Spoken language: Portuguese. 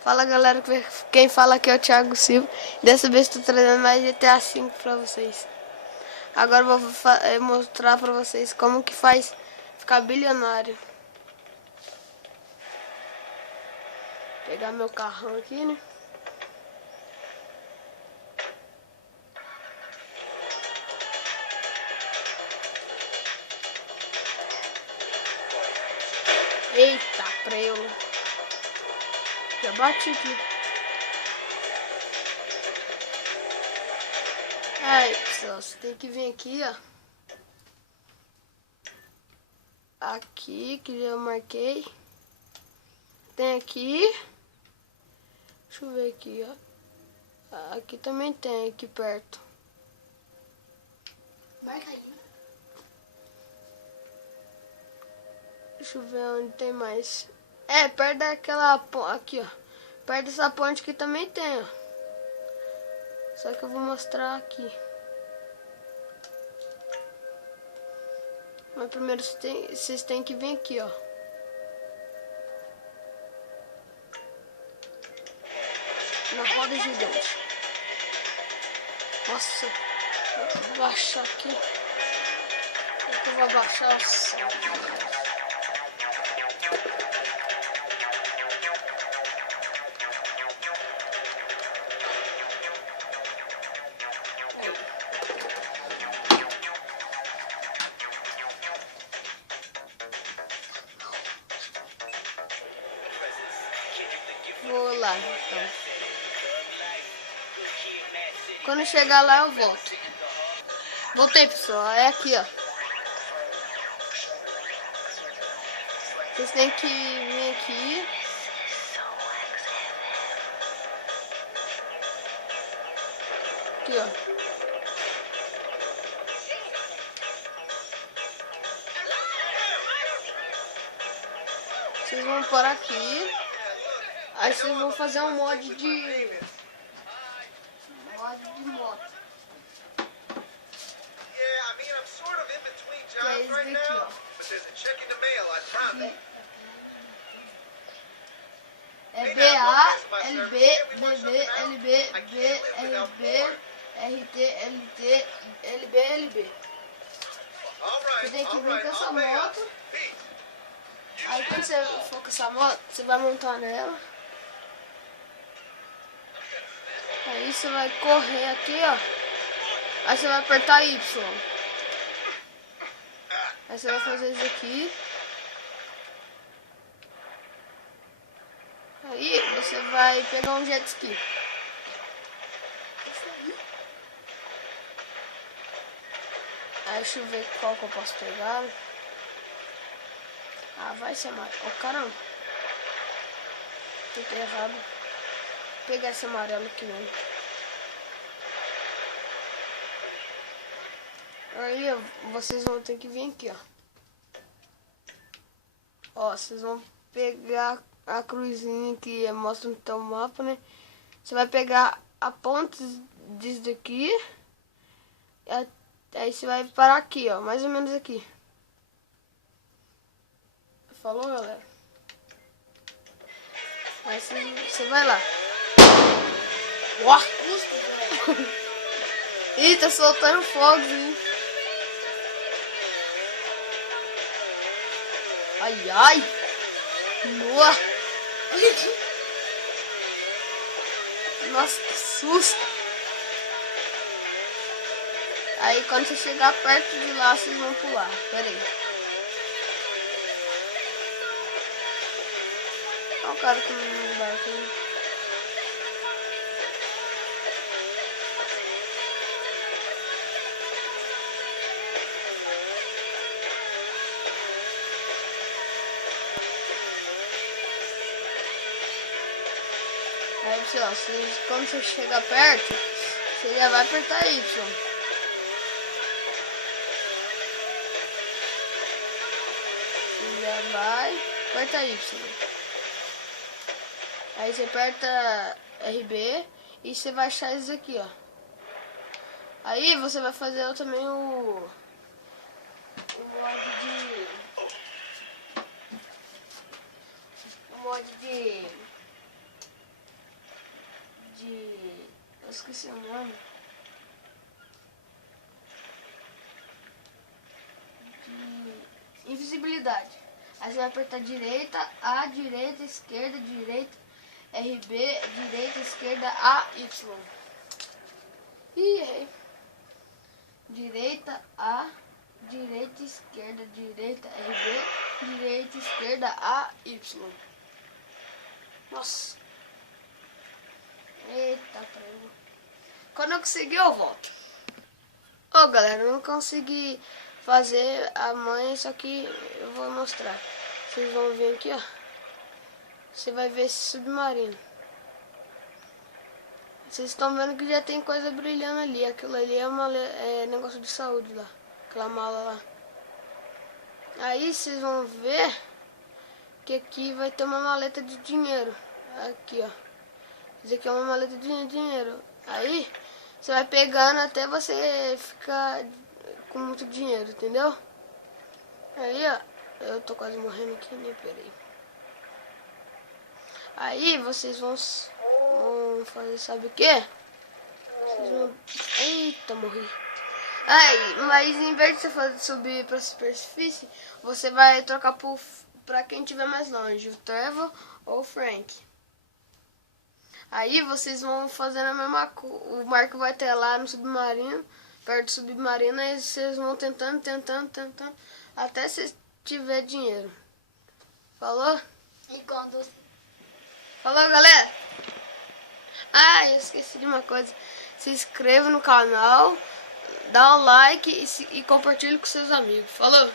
Fala galera, quem fala aqui é o Thiago Silva. Dessa vez estou trazendo mais GTA V pra vocês. Agora eu vou mostrar pra vocês como que faz ficar bilionário. Vou pegar meu carrão aqui, né? Eita, preula. Já bati aqui. Aí, pessoal, você tem que vir aqui, ó. Aqui, que eu marquei. Tem aqui. Deixa eu ver aqui, ó. Aqui também tem, aqui perto. Marca aí. Deixa eu ver onde tem mais. É, perto daquela ponte. Aqui, ó. Perto dessa ponte aqui também tem, ó. Só que eu vou mostrar aqui. Mas primeiro vocês têm que vir aqui, ó. Na roda gigante. Nossa, vou baixar aqui. Eu vou abaixar o som. Vou lá, então. Quando chegar lá eu volto. Voltei, pessoal. É aqui, ó. Vocês têm que vir aqui. Aqui, ó. Vocês vão por aqui. Aí vocês vão fazer um mod de moto. Que é esse daqui, ó. É BA, LB, BB, LB, B, LB, RT, LT, LB, LB. Você tem que vir com essa moto. Aí quando você for com essa moto, você vai montar nela. Aí você vai correr aqui, ó. Aí você vai apertar Y. Aí você vai fazer isso aqui. Aí você vai pegar um jet ski. Aí deixa eu ver qual que eu posso pegar. Ah, vai ser amarelo. Oh, caramba. Fiquei errado. Vou pegar esse amarelo aqui mesmo. Aí vocês vão ter que vir aqui, ó. Ó, vocês vão pegar a cruzinha que mostra no teu mapa, né? Você vai pegar a ponta disso daqui. Aí você vai parar aqui, ó. Mais ou menos aqui. Falou, galera? Aí você vai lá. Uau! Ih, tá soltando fogo, hein? Ai, ai! Nossa! Nossa, que susto! Aí quando você chegar perto de lá, vocês vão pular. Pera aí. Olha o cara com o barco aí. Aí, pessoal, quando você chegar perto, você já vai apertar Y. Você já vai apertar Y. Aí você aperta RB e você vai achar isso aqui, ó. Aí você vai fazer também o mod de Eu esqueci o nome. De invisibilidade. Aí você vai apertar direita, A, direita, esquerda, direita, RB, direita, esquerda, A, Y. Ih, errei. Direita, A, direita, esquerda, direita, RB, direita, esquerda, A, Y. Nossa. Eita, prego. Quando eu conseguir, eu volto. Ô, galera, eu não consegui fazer a mãe, só que eu vou mostrar. Vocês vão ver aqui, ó. Você vai ver esse submarino. Vocês estão vendo que já tem coisa brilhando ali. Aquilo ali é negócio de saúde lá. Aquela mala lá. Aí vocês vão ver que aqui vai ter uma maleta de dinheiro. Aqui, ó. Isso aqui é uma maleta de dinheiro. Aí você vai pegando até você ficar com muito dinheiro, entendeu? Aí, ó. Eu tô quase morrendo aqui, né? Peraí. Aí vocês vão fazer, sabe o quê? Vocês vão... Eita, morri. Aí, mas em vez de você subir pra superfície, você vai trocar pra quem estiver mais longe, o Trevor ou o Frank. Aí vocês vão fazendo a mesma coisa. O Marco vai ter lá no submarino, perto do submarino, aí vocês vão tentando, até vocês tiver dinheiro. Falou? E quando... Falou, galera? Ah, eu esqueci de uma coisa. Se inscreva no canal, dá um like e compartilhe com seus amigos. Falou?